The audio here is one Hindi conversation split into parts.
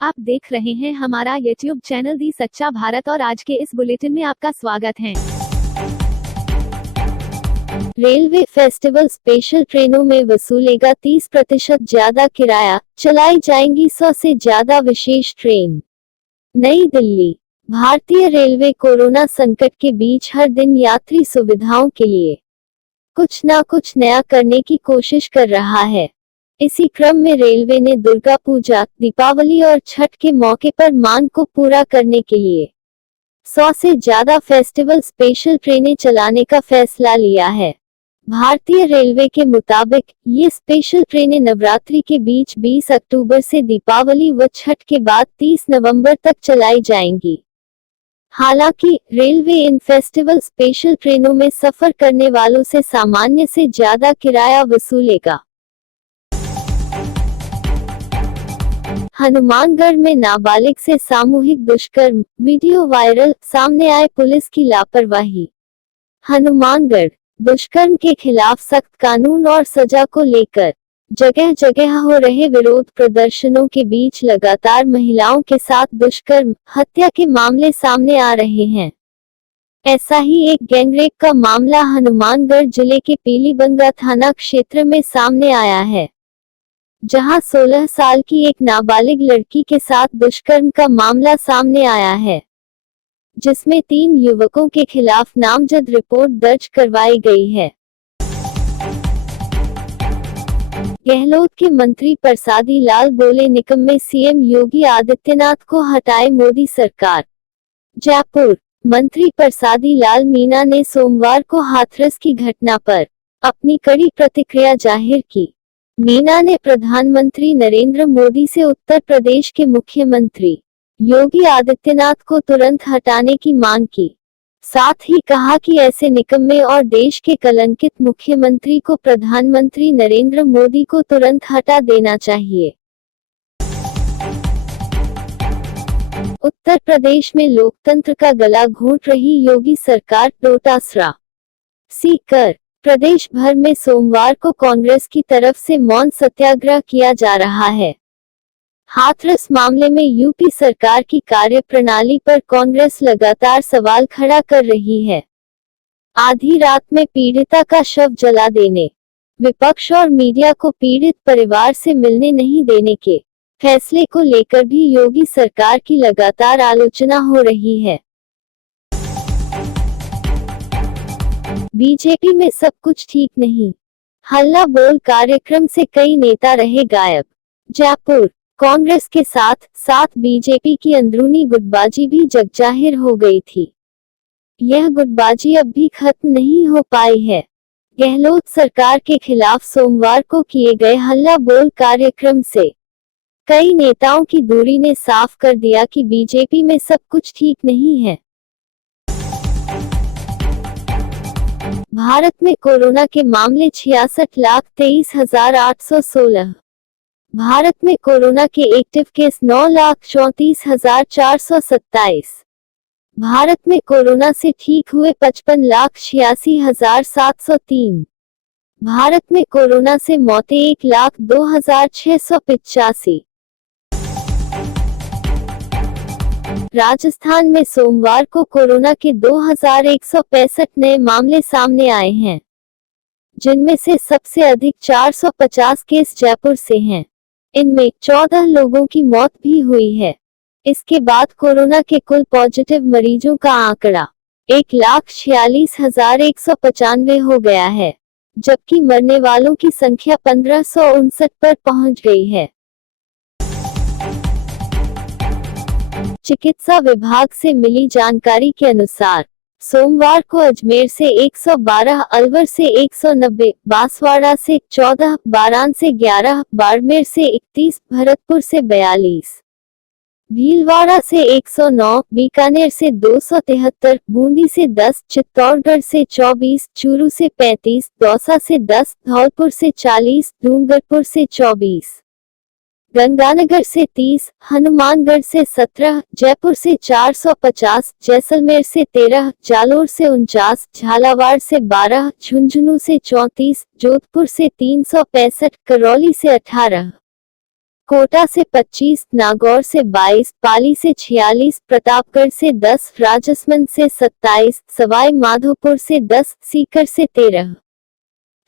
आप देख रहे हैं हमारा YouTube चैनल दी सच्चा भारत और आज के इस बुलेटिन में आपका स्वागत है। रेलवे फेस्टिवल स्पेशल ट्रेनों में वसूलेगा 30% ज्यादा किराया, चलाई जाएंगी 100 से ज्यादा विशेष ट्रेन। नई दिल्ली। भारतीय रेलवे कोरोना संकट के बीच हर दिन यात्री सुविधाओं के लिए कुछ ना कुछ नया करने की कोशिश कर रहा है। इसी क्रम में रेलवे ने दुर्गा पूजा, दीपावली और छठ के मौके पर मांग को पूरा करने के लिए 100 से ज्यादा फेस्टिवल स्पेशल ट्रेनें चलाने का फैसला लिया है। भारतीय रेलवे के मुताबिक ये स्पेशल ट्रेनें नवरात्रि के बीच 20 अक्टूबर से दीपावली व छठ के बाद 30 नवंबर तक चलाई जाएंगी। हालांकि रेलवे इन फेस्टिवल स्पेशल ट्रेनों में सफर करने वालों से सामान्य से ज्यादा किराया वसूलेगा। हनुमानगढ़ में नाबालिग से सामूहिक दुष्कर्म, वीडियो वायरल, सामने आए पुलिस की लापरवाही। हनुमानगढ़। दुष्कर्म के खिलाफ सख्त कानून और सजा को लेकर जगह जगह हो रहे विरोध प्रदर्शनों के बीच लगातार महिलाओं के साथ दुष्कर्म, हत्या के मामले सामने आ रहे हैं। ऐसा ही एक गैंगरेप का मामला हनुमानगढ़ जिले के पीलीबंगा थाना क्षेत्र में सामने आया है, जहां 16 साल की एक नाबालिग लड़की के साथ दुष्कर्म का मामला सामने आया है, जिसमें 3 युवकों के खिलाफ नामजद रिपोर्ट दर्ज करवाई गई है। गहलोत के मंत्री प्रसादी लाल बोले, निकम्मे सीएम योगी आदित्यनाथ को हटाए मोदी सरकार। जयपुर। मंत्री प्रसादी लाल मीणा ने सोमवार को हाथरस की घटना पर अपनी कड़ी प्रतिक्रिया जाहिर की। मीणा ने प्रधानमंत्री नरेंद्र मोदी से उत्तर प्रदेश के मुख्यमंत्री योगी आदित्यनाथ को तुरंत हटाने की मांग की। साथ ही कहा कि ऐसे निकम्मे और देश के कलंकित मुख्यमंत्री को प्रधानमंत्री नरेंद्र मोदी को तुरंत हटा देना चाहिए। उत्तर प्रदेश में लोकतंत्र का गला घोंट रही योगी सरकार, डोटासरा। सीकर। प्रदेश भर में सोमवार को कांग्रेस की तरफ से मौन सत्याग्रह किया जा रहा है। हाथरस मामले में यूपी सरकार की कार्यप्रणाली पर कांग्रेस लगातार सवाल खड़ा कर रही है। आधी रात में पीड़िता का शव जला देने, विपक्ष और मीडिया को पीड़ित परिवार से मिलने नहीं देने के फैसले को लेकर भी योगी सरकार की लगातार आलोचना हो रही है। बीजेपी में सब कुछ ठीक नहीं, हल्ला बोल कार्यक्रम से कई नेता रहे गायब। जयपुर। कांग्रेस के साथ साथ बीजेपी की अंदरूनी गुटबाजी भी जगजाहिर हो गई थी। यह गुटबाजी अब भी खत्म नहीं हो पाई है। गहलोत सरकार के खिलाफ सोमवार को किए गए हल्ला बोल कार्यक्रम से कई नेताओं की दूरी ने साफ कर दिया कि बीजेपी में सब कुछ ठीक नहीं है। भारत में कोरोना के मामले 66,23,816। भारत में कोरोना के एक्टिव केस 9,34,427। भारत में कोरोना से ठीक हुए 55,86,703। भारत में कोरोना से मौतें 1,02,685। राजस्थान में सोमवार को कोरोना के 2,165 नए मामले सामने आए हैं, जिनमें से सबसे अधिक 450 केस जयपुर से हैं। इनमें 14 लोगों की मौत भी हुई है। इसके बाद कोरोना के कुल पॉजिटिव मरीजों का आंकड़ा 1,46,195 हो गया है, जबकि मरने वालों की संख्या 1559 पर पहुंच गई है। चिकित्सा विभाग से मिली जानकारी के अनुसार सोमवार को अजमेर से 112, अलवर से 190, बांसवाड़ा से 14, बारान से 11, बाड़मेर से 31, भरतपुर से 42, भीलवाड़ा से 109, बीकानेर से 273, बूंदी से 10, चित्तौड़गढ़ से 24, चूरू से 35, दौसा से 10, धौलपुर से 40, डूंगरपुर से 24, गंगानगर से 30, हनुमानगढ़ से 17, जयपुर से 450, जैसलमेर से 13, जालोर से 49, झालावाड़ से 12, झुंझुनू से 34, जोधपुर से 365, करौली से 18, कोटा से 25, नागौर से 22, पाली से 46, प्रतापगढ़ से 10, राजसमंद से 27, सवाई माधोपुर से 10, सीकर से 13,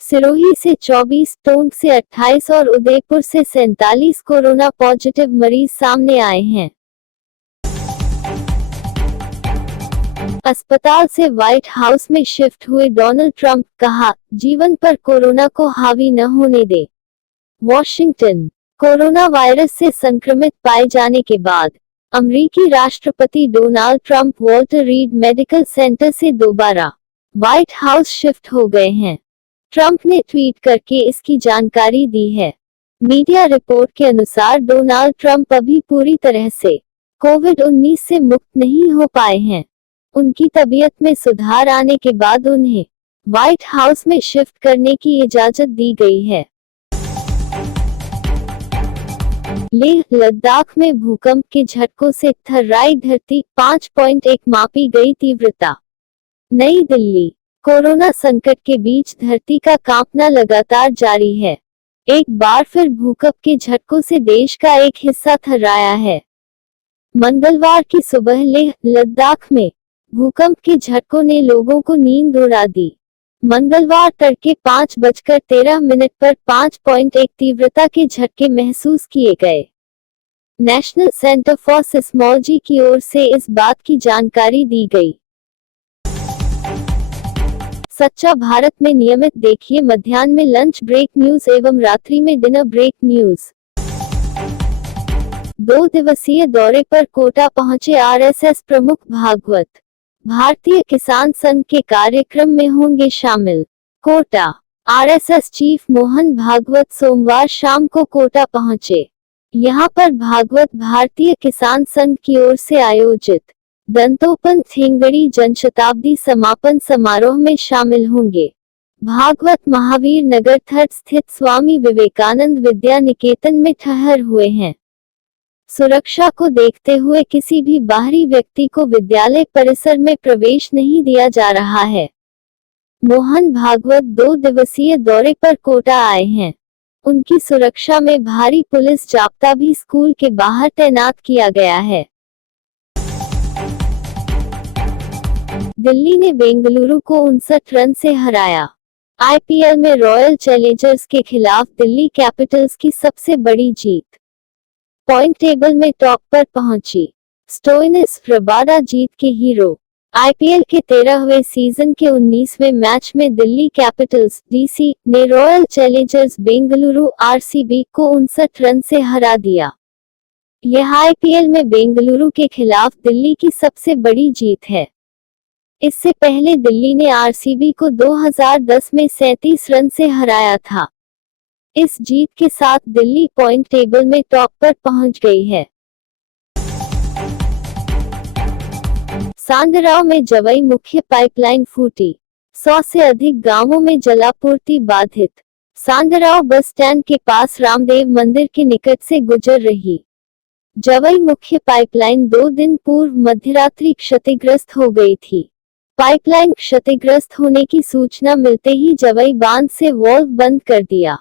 सिरोही से 24, टोंक से 28 और उदयपुर से 47 कोरोना पॉजिटिव मरीज सामने आए हैं। अस्पताल से व्हाइट हाउस में शिफ्ट हुए डोनाल्ड ट्रंप, कहा, जीवन पर कोरोना को हावी न होने दे। वॉशिंगटन। कोरोना वायरस से संक्रमित पाए जाने के बाद अमेरिकी राष्ट्रपति Donald Trump Walter read medical centre से दोबारा व्हाइट हाउस शिफ्ट हो गए हैं। ट्रंप ने ट्वीट करके इसकी जानकारी दी है। मीडिया रिपोर्ट के अनुसार डोनाल्ड ट्रंप अभी पूरी तरह से कोविड-19 से मुक्त नहीं हो पाए हैं। उनकी तबीयत में सुधार आने के बाद उन्हें व्हाइट हाउस में शिफ्ट करने की इजाजत दी गई है। लेह लद्दाख में भूकंप के झटकों से थर्राई धरती, 5.1 मापी गई तीव्रता। नई दिल्ली। कोरोना संकट के बीच धरती का कांपना लगातार जारी है। एक बार फिर भूकंप के झटकों से देश का एक हिस्सा थर्राया है। मंगलवार की सुबह लेह लद्दाख में भूकंप के झटकों ने लोगों को नींद उड़ा दी। मंगलवार तड़के 5:13 पर 5.1 तीव्रता के झटके महसूस किए गए। नेशनल सेंटर फॉर सिस्मोलॉजी की ओर से इस बात की जानकारी दी गई। सच्चा भारत में नियमित देखिए मध्याह्न में लंच ब्रेक न्यूज एवं रात्रि में डिनर ब्रेक न्यूज। 2 दिवसीय दौरे पर कोटा पहुंचे आरएसएस प्रमुख भागवत। भारतीय किसान संघ के कार्यक्रम में होंगे शामिल। कोटा। आरएसएस चीफ मोहन भागवत सोमवार शाम को कोटा पहुंचे। यहां पर भागवत भारतीय किसान संघ की ओर से आयोजित दंतोपंत थेंगड़ी जनशताब्दी समापन समारोह में शामिल होंगे। भागवत महावीर नगर थर्ड स्थित स्वामी विवेकानंद विद्या निकेतन में ठहर हुए हैं। सुरक्षा को देखते हुए किसी भी बाहरी व्यक्ति को विद्यालय परिसर में प्रवेश नहीं दिया जा रहा है। मोहन भागवत 2 दिवसीय दौरे पर कोटा आए हैं। उनकी सुरक्षा में भारी पुलिस जाप्ता भी स्कूल के बाहर तैनात किया गया है। दिल्ली ने बेंगलुरु को 59 रन से हराया। आईपीएल में रॉयल चैलेंजर्स के खिलाफ दिल्ली कैपिटल्स की सबसे बड़ी जीत। पॉइंट टेबल में टॉप पर पहुंची स्टोइनिस रबाडा जीत के हीरो। आईपीएल के 13वें सीजन के 19वें मैच में दिल्ली कैपिटल्स डीसी ने रॉयल चैलेंजर्स बेंगलुरु आरसीबी को 59 रन से हरा दिया। यह आईपीएल में बेंगलुरु के खिलाफ दिल्ली की सबसे बड़ी जीत है। इससे पहले दिल्ली ने आरसीबी को 2010 में 37 रन से हराया था। इस जीत के साथ दिल्ली पॉइंट टेबल में टॉप पर पहुंच गई है। सांडराव में जवई मुख्य पाइपलाइन फूटी, 100 से अधिक गांवों में जलापूर्ति बाधित। सांडराव बस स्टैंड के पास रामदेव मंदिर के निकट से गुजर रही जवई मुख्य पाइपलाइन 2 दिन पूर्व मध्यरात्रि क्षतिग्रस्त हो गई थी। पाइपलाइन क्षतिग्रस्त होने की सूचना मिलते ही जवई बांध से वाल्व बंद कर दिया।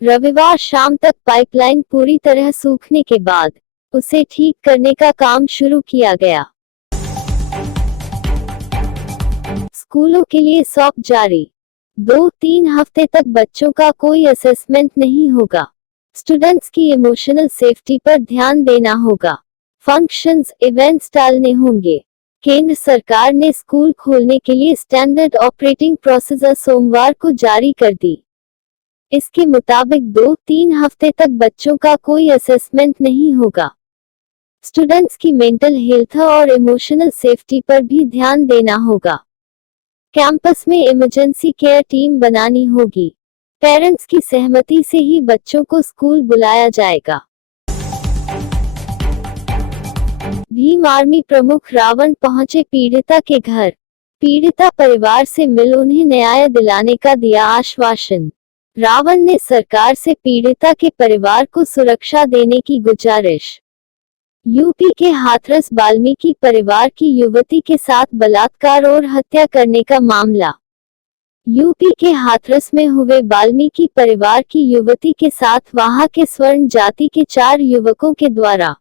रविवार शाम तक पाइपलाइन पूरी तरह सूखने के बाद उसे ठीक करने का काम शुरू किया गया। स्कूलों के लिए सॉक जारी। 2-3 हफ्ते तक बच्चों का कोई असेसमेंट नहीं होगा। स्टूडेंट्स की इमोशनल सेफ्टी पर ध्यान देना होगा। फंक्शंस, इवेंट्स टालने होंगे। केंद्र सरकार ने स्कूल खोलने के लिए स्टैंडर्ड ऑपरेटिंग प्रोसीजर सोमवार को जारी कर दी। इसके मुताबिक 2-3 हफ्ते तक बच्चों का कोई असेसमेंट नहीं होगा। स्टूडेंट्स की मेंटल हेल्थ और इमोशनल सेफ्टी पर भी ध्यान देना होगा। कैंपस में इमरजेंसी केयर टीम बनानी होगी। पेरेंट्स की सहमति से ही बच्चों को स्कूल बुलाया जाएगा। भीम आर्मी प्रमुख रावण पहुंचे पीड़िता के घर। पीड़िता परिवार से मिल उन्हें न्याय दिलाने का दिया आश्वासन। रावण ने सरकार से पीड़िता के परिवार को सुरक्षा देने की गुजारिश। यूपी के हाथरस वाल्मीकि परिवार की युवती के साथ बलात्कार और हत्या करने का मामला। यूपी के हाथरस में हुए वाल्मीकि परिवार की युवती के साथ वहां के स्वर्ण जाति के 4 युवकों के द्वारा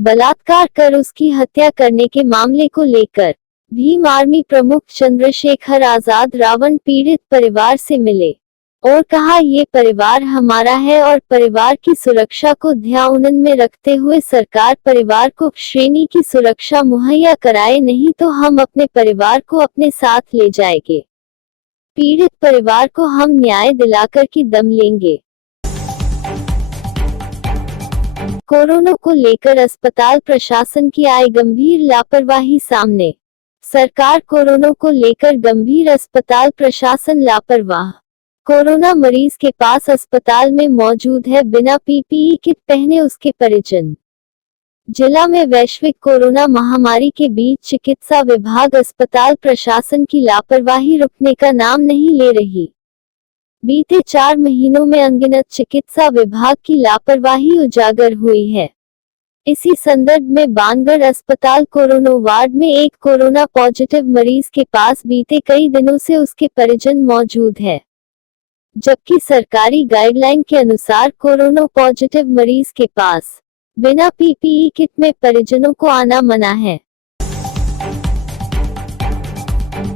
बलात्कार कर उसकी हत्या करने के मामले को लेकर भीम आर्मी प्रमुख चंद्रशेखर आजाद रावण पीड़ित परिवार से मिले और कहा, ये परिवार हमारा है और परिवार की सुरक्षा को ध्यान में रखते हुए सरकार परिवार को श्रेणी की सुरक्षा मुहैया कराए, नहीं तो हम अपने परिवार को अपने साथ ले जाएंगे। पीड़ित परिवार को हम न्याय दिलाकर की दम लेंगे। कोरोना को लेकर अस्पताल प्रशासन की आई गंभीर लापरवाही सामने। सरकार कोरोना को लेकर गंभीर, अस्पताल प्रशासन लापरवाह। कोरोना मरीज के पास अस्पताल में मौजूद है बिना पीपीई किट पहने उसके परिजन। जिला में वैश्विक कोरोना महामारी के बीच चिकित्सा विभाग अस्पताल प्रशासन की लापरवाही रुकने का नाम नहीं ले रही। बीते 4 महीनों में अनगिनत चिकित्सा विभाग की लापरवाही उजागर हुई है। इसी संदर्भ में बानगढ़ अस्पताल कोरोना वार्ड में एक कोरोना पॉजिटिव मरीज के पास बीते कई दिनों से उसके परिजन मौजूद है, जबकि सरकारी गाइडलाइन के अनुसार कोरोना पॉजिटिव मरीज के पास बिना पीपीई किट में परिजनों को आना मना है।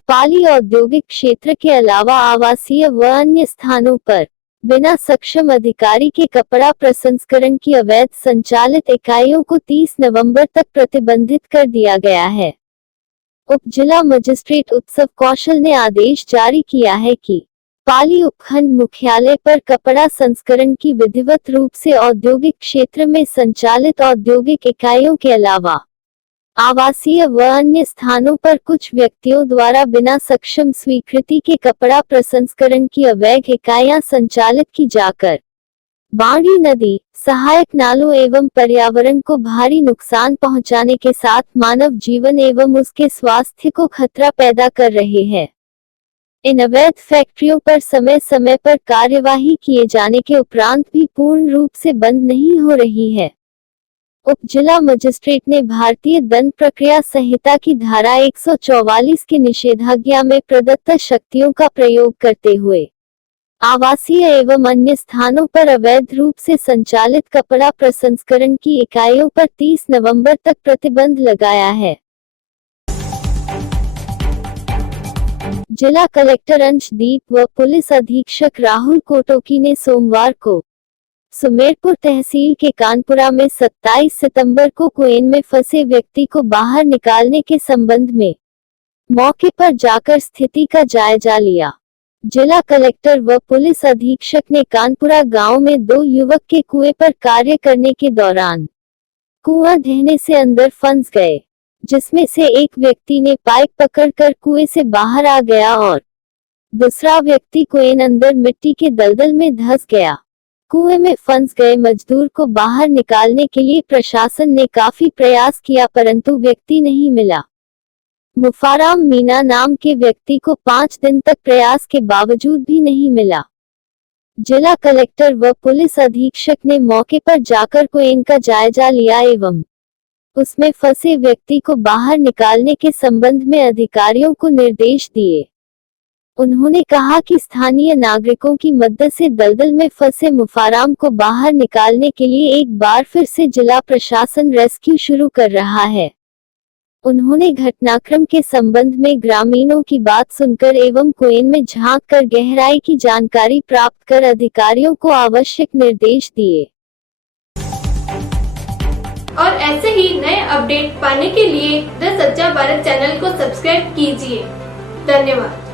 पाली औद्योगिक क्षेत्र के अलावा आवासीय व अन्य स्थानों पर बिना सक्षम अधिकारी के कपड़ा प्रसंस्करण की अवैध संचालित इकाइयों को 30 नवंबर तक प्रतिबंधित कर दिया गया है। उप जिला मजिस्ट्रेट उत्सव कौशल ने आदेश जारी किया है कि पाली उपखंड मुख्यालय पर कपड़ा संस्करण की विधिवत रूप से औद्योगिक क्षेत्र में संचालित औद्योगिक इकाइयों के अलावा आवासीय व अन्य स्थानों पर कुछ व्यक्तियों द्वारा बिना सक्षम स्वीकृति के कपड़ा प्रसंस्करण की अवैध इकाइयां संचालित की जाकर बाड़ी नदी, सहायक नालों एवं पर्यावरण को भारी नुकसान पहुंचाने के साथ मानव जीवन एवं उसके स्वास्थ्य को खतरा पैदा कर रहे हैं। इन अवैध फैक्ट्रियों पर समय समय पर कार्यवाही किए जाने के उपरांत भी पूर्ण रूप से बंद नहीं हो रही है। उप जिला मजिस्ट्रेट ने भारतीय दंड प्रक्रिया संहिता की धारा 144 की निषेधाज्ञा में प्रदत्त शक्तियों का प्रयोग करते हुए आवासीय एवं अन्य स्थानों पर अवैध रूप से संचालित कपड़ा प्रसंस्करण की इकाइयों पर 30 नवंबर तक प्रतिबंध लगाया है। जिला कलेक्टर अंशदीप व पुलिस अधीक्षक राहुल कोटोकी ने सोमवार को सुमेरपुर तहसील के कानपुरा में 27 सितंबर को कुएं में फंसे व्यक्ति को बाहर निकालने के संबंध में मौके पर जाकर स्थिति का जायजा लिया। जिला कलेक्टर व पुलिस अधीक्षक ने कानपुरा गांव में 2 युवक के कुएं पर कार्य करने के दौरान कुआं ढहने से अंदर फंस गए, जिसमें से एक व्यक्ति ने पाइप पकड़कर कुएं से बाहर आ गया और दूसरा व्यक्ति कुएं अंदर मिट्टी के दलदल में धंस गया। कुएं में फंस गए मजदूर को बाहर निकालने के लिए प्रशासन ने काफी प्रयास किया, परंतु व्यक्ति नहीं मिला। मुफाराम मीना नाम के व्यक्ति को 5 दिन तक प्रयास के बावजूद भी नहीं मिला। जिला कलेक्टर व पुलिस अधीक्षक ने मौके पर जाकर कुएं का जायजा लिया एवं उसमें फंसे व्यक्ति को बाहर निकालने के संबंध में अधिकारियों को निर्देश दिए। उन्होंने कहा कि स्थानीय नागरिकों की मदद से दलदल में फंसे मुफाराम को बाहर निकालने के लिए एक बार फिर से जिला प्रशासन रेस्क्यू शुरू कर रहा है। उन्होंने घटनाक्रम के संबंध में ग्रामीणों की बात सुनकर एवं कुएं में झांक कर गहराई की जानकारी प्राप्त कर अधिकारियों को आवश्यक निर्देश दिए। और ऐसे ही नए अपडेट पाने के लिए द सच्चा भारत चैनल को सब्सक्राइब कीजिए। धन्यवाद।